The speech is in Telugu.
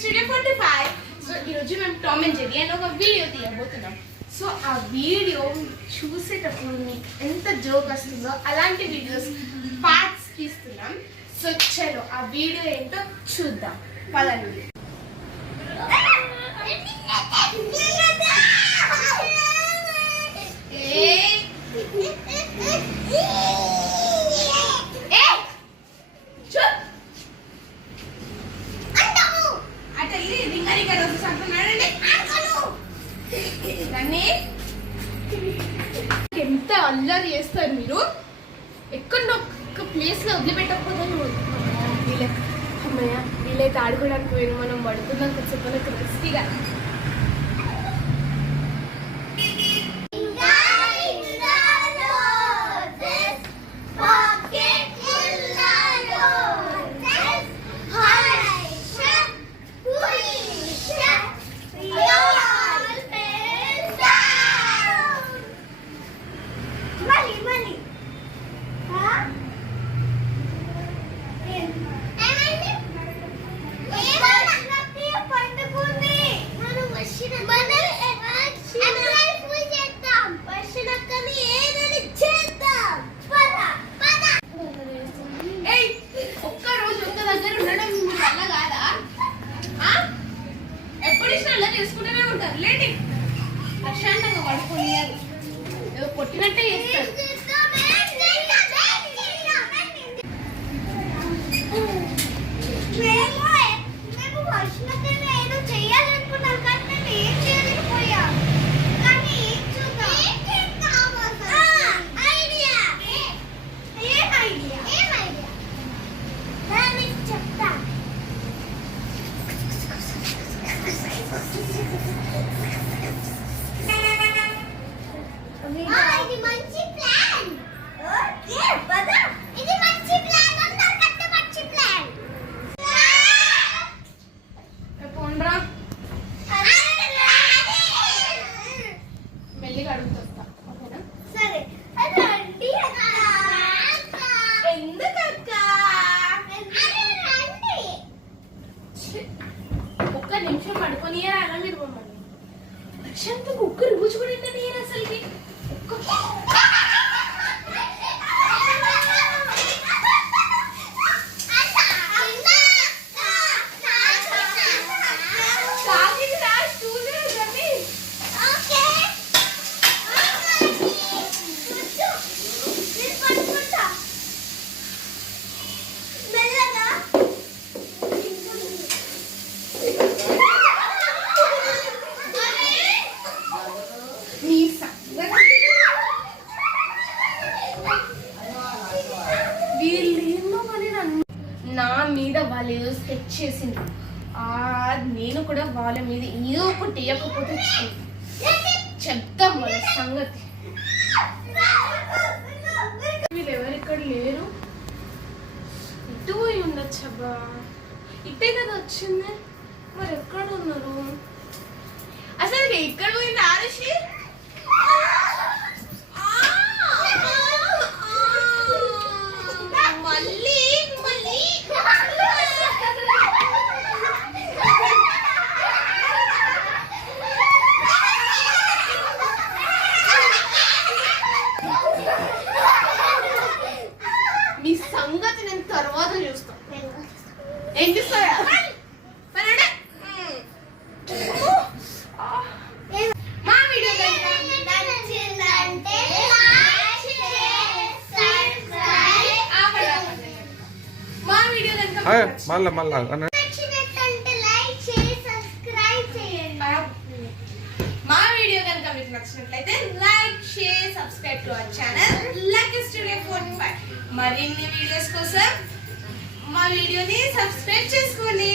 స్టూడియో ఫార్టీ ఫైవ్ సో ఈరోజు మేము టామ్ అండ్ జెరీ అని ఒక వీడియో తీయబోతున్నాం. సో ఆ వీడియో చూసేటప్పుడు మీకు ఎంత జోక్ వస్తుందో అలాంటి వీడియోస్ పార్ట్స్ తీస్తున్నాం. సో చలో ఆ వీడియో ఏంటో చూద్దాం. పదండి ఏయ్! ఏయ్! చూప్! అటు వెళ్ళి రింగ రింగ రోజు చంపుతున్నాడండి దాన్ని ఎంత అల్లరి చేస్తారు మీరు. ఎక్కడో ఒక ప్లేస్లో వదిలిపెట్టకపోతే వీళ్ళ అమ్మయ్య వీళ్ళైతే ఆడుకోవడానికి పోయిన మనం పడుకుందాం కొంచెం మనకు రెస్టీగా మళ్ళీ మళ్ళీ పండుకుంది మనం మనం చేద్దాం వర్షనక్కని ఏదని చేద్దాం పద పద ఏయ్ ఒక్క రోజు ఒక్క దగ్గర ఉండడం మీ వల్ల కాదా ఆ? ఎప్పుడు ఇష్టం అలా చేసుకుంటూనే ఉంటారు లేండి ప్రశాంతంగా పడుకొని ఏదో కొట్టినట్టే చేస్తారు. మేము ఒక్క నిమిషం పడుకొని రాగా మీరు మమ్మల్ని? ప్రశాంతంగా ఒక్క రోజు కూడా ఏంటని అసలుకి. Go, go, go, go. మీద ఏదో స్కెచ్ చేసింది ఆ నేను కూడా వాళ్ళ మీద ఏదో ఒకటి చెప్తాం వాళ్ళ సంగతి. వీళ్ళు ఎవరిక్కడ లేరు? ఇటు పోయి ఉండొచ్చబ్బా ఇట్టే కదా వచ్చింది. మరి ఎక్కడ ఉన్నారు? అసలు ఎక్కడ పోయింది ఆరుషి? మీ సంగతి నేను తర్వాత చూస్తాను ఏం చూస్తారా పనండి. మా వీడియో కనుక ఆపండి, ఆపండి. మా వీడియో కనుక మీకు అయ్య, నచ్చితే- మళ్ళా మళ్ళా అన్న మా వీడియో కనుక మీకు నచ్చినట్లయితే like share subscribe to our channel like studio forty five. మరిన్ని వీడియోస్ కోసం మా వీడియోని సబ్స్క్రైబ్ చేసుకోండి.